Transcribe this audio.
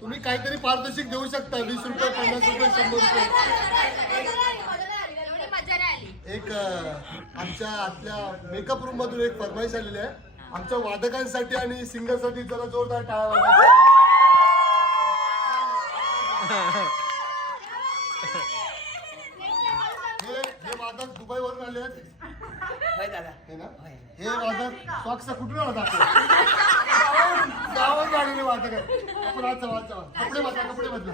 तुम्ही काहीतरी पारितोषिक देऊ शकता. 20 रुपये, 50 रुपये, 100 रुपये. एक आमच्या आतल्या मेकअप रूम मधून एक फरमाईश आलेली आहे आमच्या वादकांसाठी आणि सिंगरसाठी. जरा जोरदार टाळ्या वाजवा. हे वादक दुबईवरून आले आहेत. हे वादक सॉक्स कुठून आला गावात आलेले वादक आहे. आपण आज कपडे बदला.